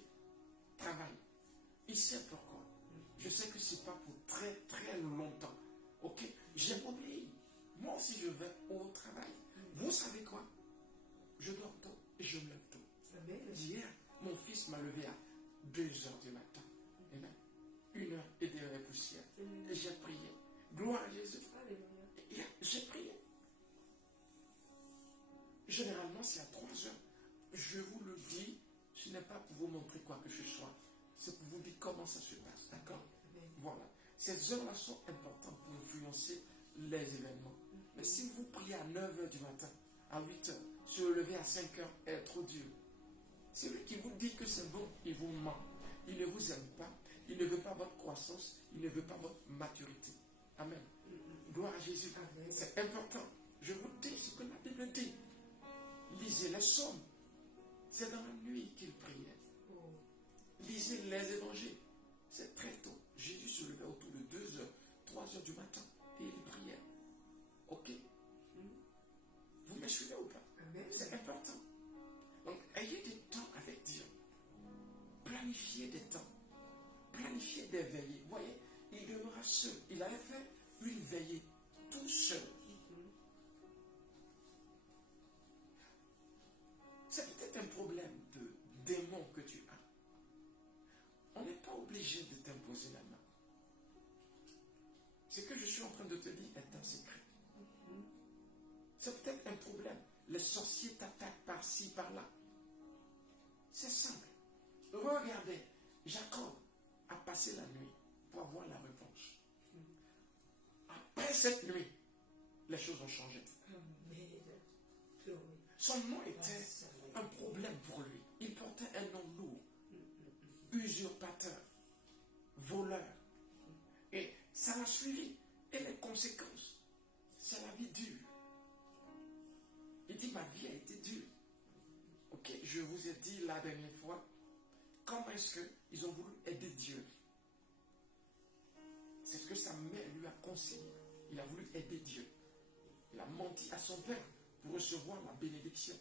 travaille. Il sait pourquoi. Je sais que ce n'est pas pour très très longtemps. Ok? J'ai obéi. Moi aussi, je vais au travail. Vous savez quoi? Je dors tôt et je me lève tôt. Hier, mon fils m'a levé à 2h du matin. Amen. 1h et des heures poussière. Et j'ai prié. Gloire à Jésus. J'ai prié. Généralement, c'est à 3h. Je vous le dis, ce n'est pas pour vous montrer quoi que ce soit. C'est pour vous dire comment ça se passe. D'accord? Voilà. Ces heures-là sont importantes pour influencer les événements. Mais si vous priez à 9h du matin, à 8h, se lever à 5h est trop dur. Celui qui vous dit que c'est bon, il vous ment. Il ne vous aime pas. Il ne veut pas votre croissance. Il ne veut pas votre maturité. Amen. Gloire à Jésus. C'est important. Je vous dis ce que la Bible dit. Lisez les psaumes. C'est dans la nuit qu'il priait. Lisez les évangiles. C'est très tôt. Jésus se levait autour de 2h, 3h du matin et il priait. Ok? Vous me suivez ou pas? C'est important. Donc, ayez des temps avec Dieu. Planifiez des temps. Planifiez des veillées. Vous voyez, il demeura seul. Il avait fait une veillée tout seul. C'est peut-être un problème de démon que tu as. On n'est pas obligé de t'imposer la main. Ce que je suis en train de te dire est un secret. C'est peut-être un problème. Les sorciers t'attaquent par-ci, par-là. C'est simple. Regardez, Jacob a passé la nuit pour avoir la réponse. Après cette nuit, les choses ont changé. Son nom était un problème pour lui. Il portait un nom lourd. Usurpateur, voleur. Et ça l'a suivi. Et les conséquences, c'est la vie dure. Il dit, ma vie a été dure. Ok, je vous ai dit la dernière fois, comment est-ce qu'ils ont voulu aider Dieu? C'est ce que sa mère lui a conseillé. Il a voulu aider Dieu. Il a menti à son père pour recevoir la bénédiction.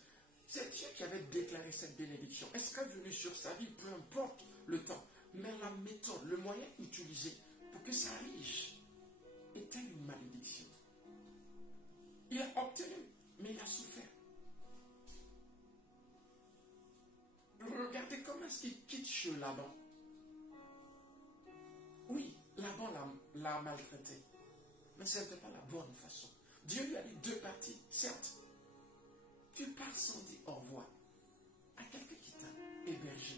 C'est Dieu qui avait déclaré cette bénédiction. Est-ce qu'elle est venue sur sa vie? Peu importe le temps. Mais la méthode, le moyen utilisé pour que ça arrive était une malédiction. Il a obtenu, mais il a souffert. Regardez comment est-ce qu'il quitte chez Laban. Oui, Laban l'a maltraité. Mais ce n'était pas la bonne façon. Dieu lui a dit deux parties. Certes, tu pars sans dire au revoir à quelqu'un qui t'a hébergé,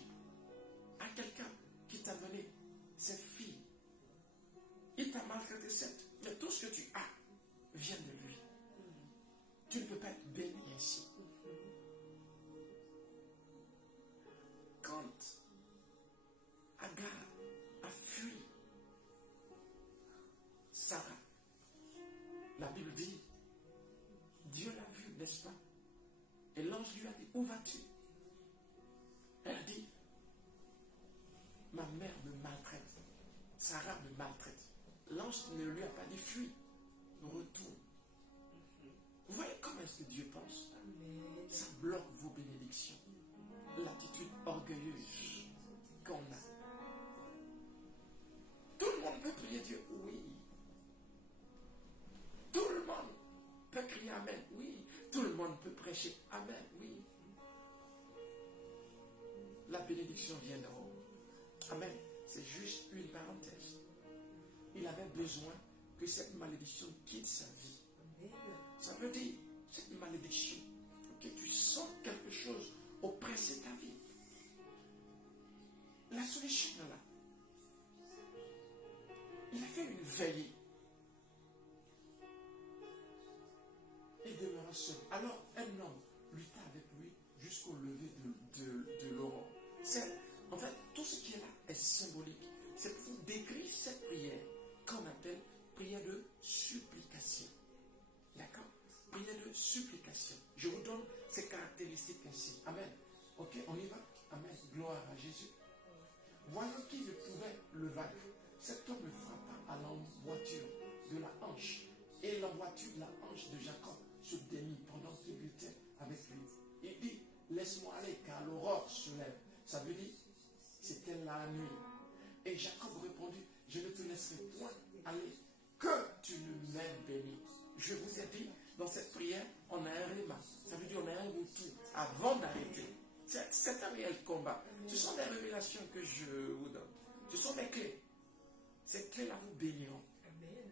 à quelqu'un qui t'a donné cette fille. Il t'a maltraité, certes, mais tout ce que tu as vient de lui. Tu ne peux pas être béni ainsi. n'est-ce pas? Et l'ange lui a dit, où vas-tu? Elle a dit, ma mère me maltraite. Sarah me maltraite. L'ange ne lui a pas dit, fuis, retourne. Vous voyez comment est-ce que Dieu pense? Ça bloque vos bénédictions. L'attitude orgueilleuse qu'on a. Tout le monde peut prier Dieu, oui. Tout le monde peut crier Amen, oui. Tout le monde peut prêcher Amen, oui. La bénédiction vient d'en haut. Amen. C'est juste une parenthèse. Il avait besoin que cette malédiction quitte sa vie. Ça veut dire, cette malédiction, que tu sens quelque chose oppresser ta vie. La solution est là. Il a fait une veillée. Il demeura seul. Alors, un homme lutta avec lui jusqu'au lever de l'aurore. En fait, tout ce qui est là est symbolique. C'est pour décrire cette prière qu'on appelle prière de supplication. D'accord? Prière de supplication. Je vous donne ces caractéristiques ainsi. Amen. Ok, on y va? Amen. Gloire à Jésus. Voyant qu'il ne pouvait le vaincre, cet homme le frappa à l'emboîture de la hanche. Et l'emboîture de la hanche de Jacob se démit pendant qu'il luttait avec lui. Il dit, laisse-moi aller car l'aurore se lève. Ça veut dire, c'était la nuit. Et Jacob répondit, je ne te laisserai point aller, que tu ne m'aies béni. Je vous ai dit, dans cette prière, on a un réma. Ça veut dire on a un retour avant d'arrêter. C'est un réel combat. Ce sont des révélations que je vous donne. Ce sont des clés. Ces clés-là vous béniront.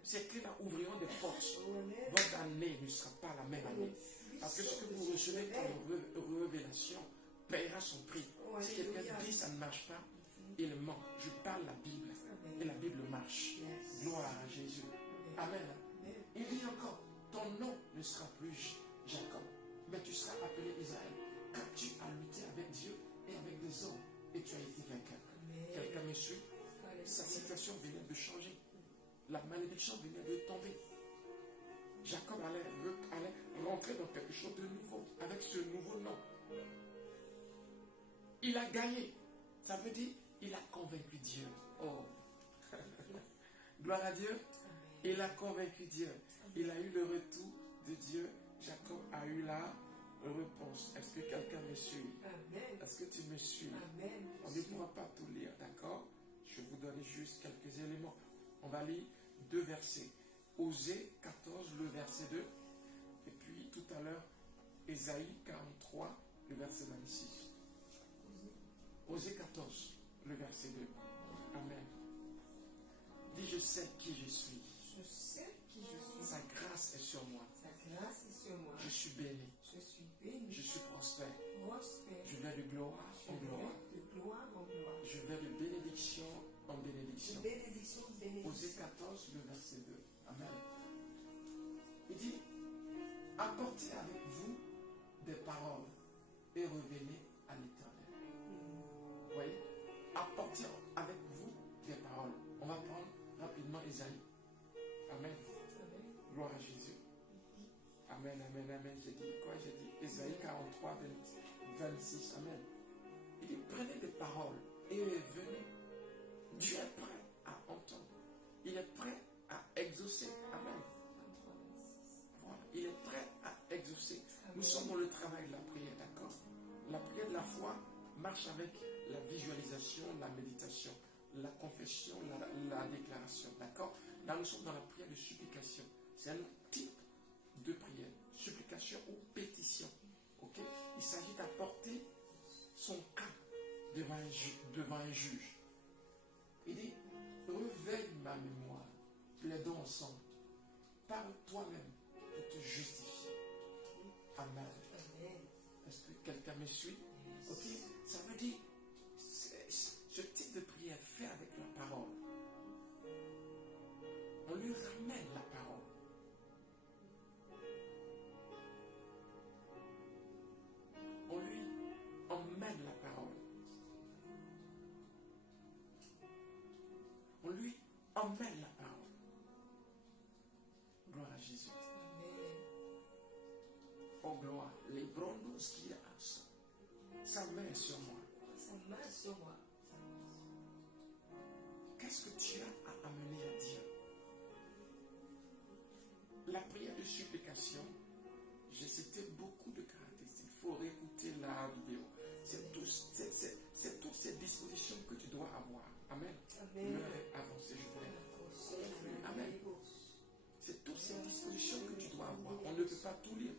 Ces clés-là ouvriront des portes. Votre année ne sera pas la même année. Parce que ce que vous recevez comme révélation paiera son prix. Si quelqu'un dit ça ne marche pas, il ment. Je parle la Bible. Et la Bible marche. Gloire à Jésus. Amen. Il dit encore, ton nom ne sera plus Jacob, mais tu seras appelé Israël. Car tu as lutté avec Dieu et avec des hommes, et tu as été vainqueur. Quelqu'un me suit? Sa situation venait de changer. La malédiction venait de tomber. Jacob allait rentrer dans quelque chose de nouveau, avec ce nouveau nom. Il a gagné. Ça veut dire, il a convaincu Dieu. Oh, gloire à Dieu. Il a convaincu Dieu. Il a eu le retour de Dieu. Jacob a eu la réponse. Est-ce que quelqu'un me suit? Est-ce que tu me suis? On ne pourra pas tout lire, d'accord? Je vais vous donner juste quelques éléments. On va lire 2 versets. Osée 14, le verset 2. Et puis tout à l'heure, Ésaïe 43, le verset 26. Osée 14, le verset 2. Amen. Dis, je sais qui je suis. Je sais qui je suis. Sa grâce est sur moi. Sa grâce est sur moi. Je suis béni. Je suis béni. Je suis prospère. Prospère. Je vais de gloire en gloire. De gloire en gloire. Je vais de bénédiction en bénédiction. De bénédiction en bénédiction. Osée 14, le verset 2. Amen. Il dit, apportez avec vous des paroles et revenez à l'Éternel. Vous voyez? Apportez avec vous des paroles. On va prendre rapidement Ésaïe. Amen. Gloire à Jésus. Amen, amen, amen. J'ai dit quoi? J'ai dit Ésaïe 43, 26. Amen. Il dit, prenez des paroles et venez. Dieu est prêt à entendre. Il est prêt à exaucer. Amen. Voilà. Il est prêt à exaucer. Nous sommes dans le travail de la prière, d'accord? La prière de la foi marche avec la visualisation, la méditation, la confession, la déclaration, d'accord? Là, nous sommes dans la prière de supplication. C'est un type de prière. Supplication ou pétition. Ok? Il s'agit d'apporter son cas devant un juge. Il dit, réveille ma mémoire, plaidons ensemble. Parle toi-même pour te justifier. Amen. Est-ce que quelqu'un me suit? Ok? Ça veut dire, ce type de prière fait avec la parole. On lui ramène la parole. On lui emmène la parole. On lui emmène la parole. Gloire à Jésus. Oh, gloire. Brondo Skia Asa. Sa main est sur moi. Sa main sur moi. Qu'est-ce que tu as à amener à Dieu? La prière de supplication, j'ai cité beaucoup de caractéristiques. Il faut réécouter la vidéo. C'est toutes ces dispositions que tu dois avoir. Amen. Amen. Avancez, je voudrais. Amen. C'est toutes ces dispositions que tu dois avoir. On ne peut pas tout lire.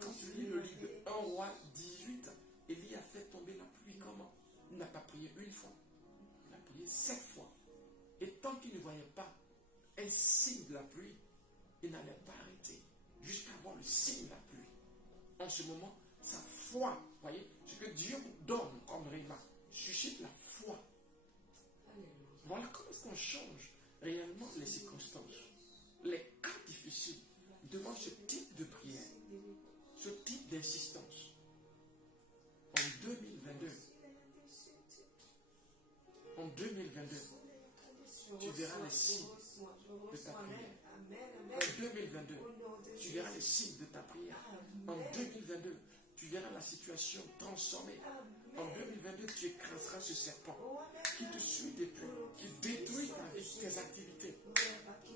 Quand tu lis le livre de 1 roi 18, Élie a fait tomber la pluie comment? Il n'a pas prié une fois. Il a prié 7 fois. Et tant qu'il ne voyait pas un signe de la pluie, il n'allait pas arrêter jusqu'à voir le signe de la pluie. En ce moment, sa foi, voyez, ce que Dieu vous donne comme réma, suscite la foi. Voilà comment est-ce qu'on change réellement les circonstances. Les cas difficiles demandent ce type de prière, ce type d'insistance. En 2022, tu verras les signes de ta prière. En 2022, tu verras les signes de ta prière. En 2022, tu verras la situation transformée. En 2022, tu écraseras ce serpent qui te suit depuis, qui détruit ta vie, tes activités.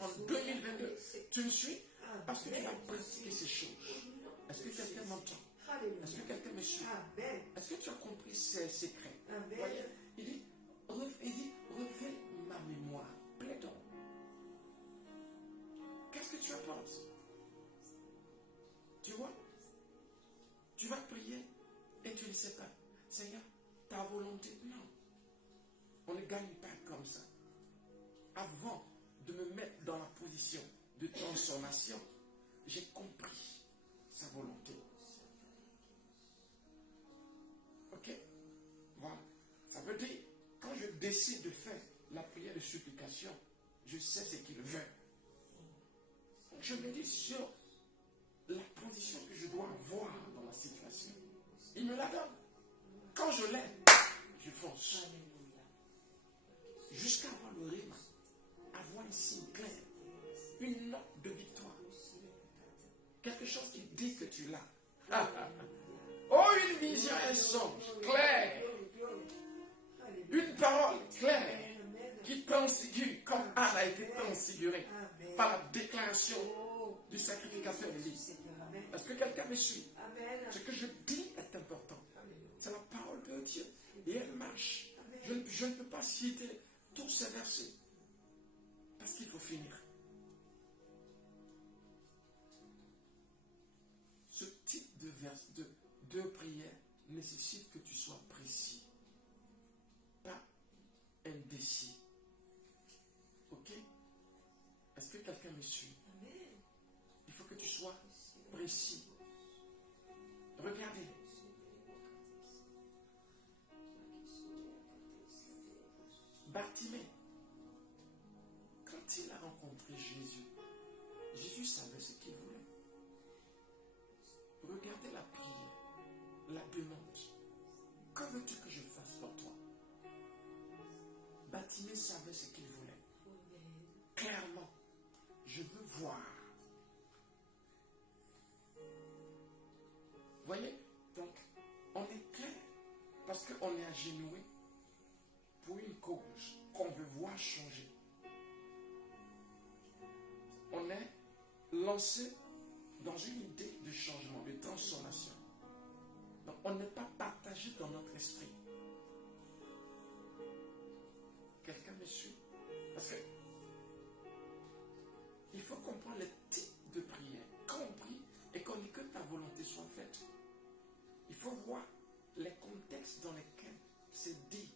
En 2022, tu me suis parce que tu vas pratiquer ces choses. Est-ce que quelqu'un m'entend? Est-ce que quelqu'un me suit? Est-ce que tu as compris ces secrets? Voyez, il dit, refais ma mémoire, plaidons. Qu'est-ce que tu apportes? Tu vois? Tu vas prier et tu ne sais pas. Seigneur, ta volonté, non. On ne gagne pas comme ça. Avant de me mettre dans la position de transformation, j'ai compris sa volonté. Ok? Voilà. Ça veut dire, quand je décide de faire la prière de supplication, je sais ce qu'il veut. Je me dis sur la position que je dois avoir dans la situation. Il me la donne. Quand je l'ai, je fonce. Jusqu'à avoir le rime, avoir un signe clair, une note de victoire. Quelque chose qui dit que tu l'as. Oh, une vision, un songe clair. Une parole claire qui transfigure comme Anne a été transfigurée par la déclaration du sacrificateur de l'Église. Est-ce que quelqu'un me suit? Ce que je dis est important. C'est la parole de Dieu. Et elle marche. Je ne peux pas citer tous ces versets. Parce qu'il faut finir. Ce type de prière nécessite que tu sois précis. Pas indécis. Ok? Est-ce que quelqu'un me suit? Il faut que tu sois précis. Regardez. Bartimée, quand il a rencontré Jésus, Jésus savait ce qu'il voulait. Regardez la prière, la demande. Que veux-tu que je fasse pour toi? Bartimée savait ce qu'il voulait. Clairement, je veux voir. Voyez, donc, on est clair parce qu'on est agenouillé pour une cause qu'on veut voir changer. On est lancé dans une idée de changement, de transformation. Donc, on n'est pas partagé dans notre esprit. Quelqu'un me suit? Parce que il faut comprendre les types de prière. Quand on prie et qu'on dit que ta volonté soit faite, il faut voir les contextes dans lesquels c'est dit.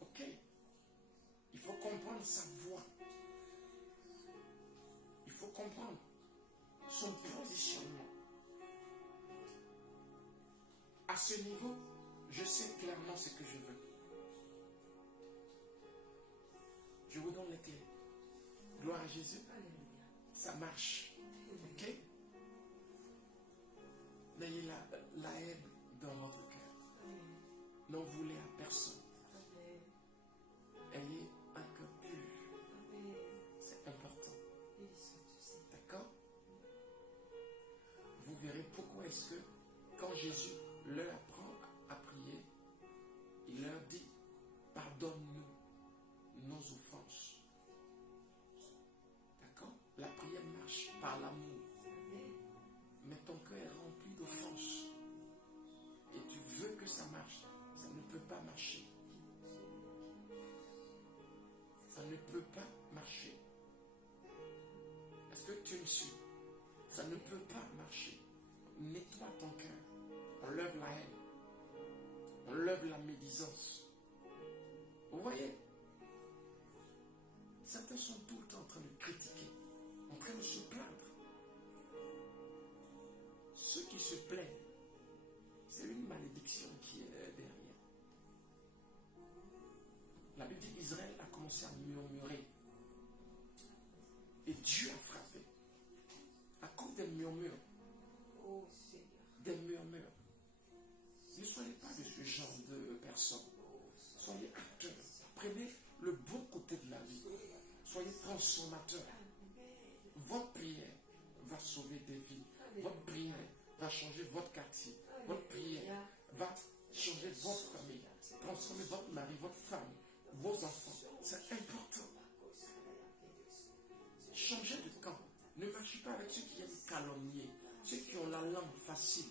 Ok? Il faut comprendre sa voix. Il faut comprendre son positionnement. À ce niveau, je sais clairement ce que je veux. Je vous donne les clés. Gloire à Jésus. Ça marche. Ok? N'ayez la haine dans votre cœur. N'en voulez à personne. Ayez un cœur pur. C'est important. D'accord? Vous verrez pourquoi. Jésus leur apprend à prier, il leur dit, pardonne-nous nos offenses. D'accord? La prière marche par l'amour. Mais ton cœur est rempli d'offenses. Et tu veux que ça marche. Ça ne peut pas marcher. Ça ne peut pas marcher. Est-ce que tu me suis? Ça ne peut pas marcher. Nettoie ton cœur. Enlève la haine. Enlève la médisance. Vous voyez? Certains sont tout le temps en train de critiquer, en train de se plaindre. Ceux qui se plaignent, c'est une malédiction qui est derrière. La Bible dit qu'Israël a commencé à murmurer. Et Dieu a frappé. À cause des murmures. Des murmures. Ne soyez pas de ce genre de personnes. Soyez acteurs. Prenez le bon côté de la vie. Soyez transformateurs. Votre prière va sauver des vies. Votre prière va changer votre quartier. Votre prière va changer votre famille. Transformer votre mari, votre femme, vos enfants. C'est important. Changez de camp. Ne marchez pas avec ceux qui aiment calomnier, ceux qui ont la langue facile.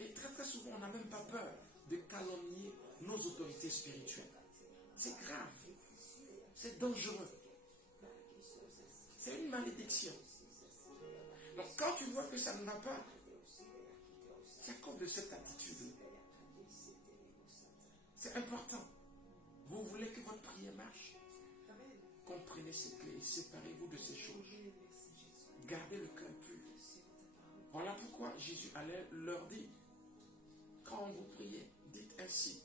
Et très très souvent, on n'a même pas peur de calomnier nos autorités spirituelles. C'est grave. C'est dangereux. C'est une malédiction. Donc quand tu vois que ça ne va pas, c'est à cause de cette attitude. C'est important. Vous voulez que votre prière marche? Comprenez ces clés, séparez-vous de ces choses. Gardez le cœur pur. Voilà pourquoi Jésus allait leur dire, quand vous priez, dites ainsi,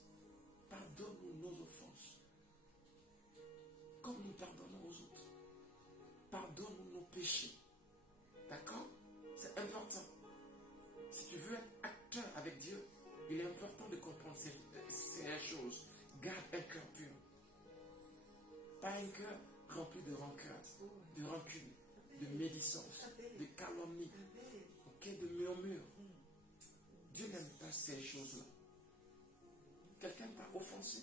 pardonne-nous nos offenses, comme nous pardonnons aux autres. Pardonne-nous nos péchés. D'accord? C'est important. Si tu veux être acteur avec Dieu, il est important de comprendre ces choses. Garde un cœur pur. Pas un cœur rempli de rancœur, de rancune, de médisance, de calomnie, de murmure. Dieu n'aime pas ces choses-là. Quelqu'un t'a offensé,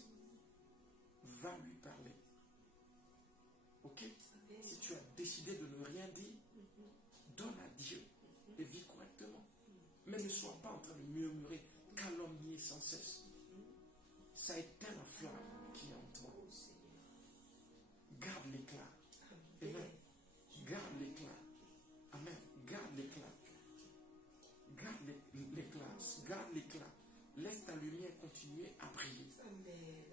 va lui parler. Ok? Si tu as décidé de ne rien dire, donne à Dieu et vis correctement. Mais ne sois pas en train de murmurer, calomnier sans cesse. Ça éteint la flamme qui est en toi. Garde l'éclat. Amen. Garde l'éclat. Amen. Garde l'éclat. Garde l'éclat. Garde l'éclat. Laisse ta lumière continuer à briller. Amen.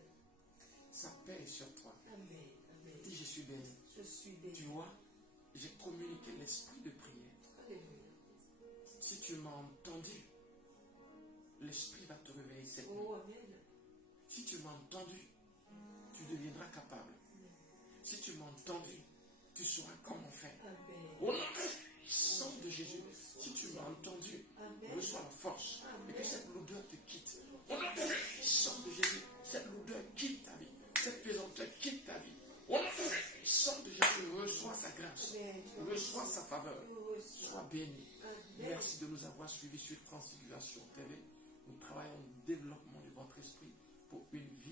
Sa paix est sur toi. Amen. Amen. Dis, je suis béni. Je suis béni. Tu vois, j'ai communiqué l'esprit de prière. Alléluia. Si tu m'as entendu, l'esprit va te réveiller cette nuit. Oh, amen. Si tu m'as entendu, tu deviendras capable. Si tu m'as entendu, tu sauras comment faire. Amen. Au nom sang de Jésus, si tu m'as entendu, Amen. reçois la force Amen. et que cette lourdeur te quitte. Au nom sang de Jésus, cette lourdeur quitte ta vie. Cette pesanteur quitte ta vie. Au nom sang de Jésus, reçois sa grâce. Amen. Reçois sa faveur. Reçois. Sois béni. Amen. Merci de nous avoir suivis sur Transfiguration TV. Nous travaillons au développement de votre esprit pour une vie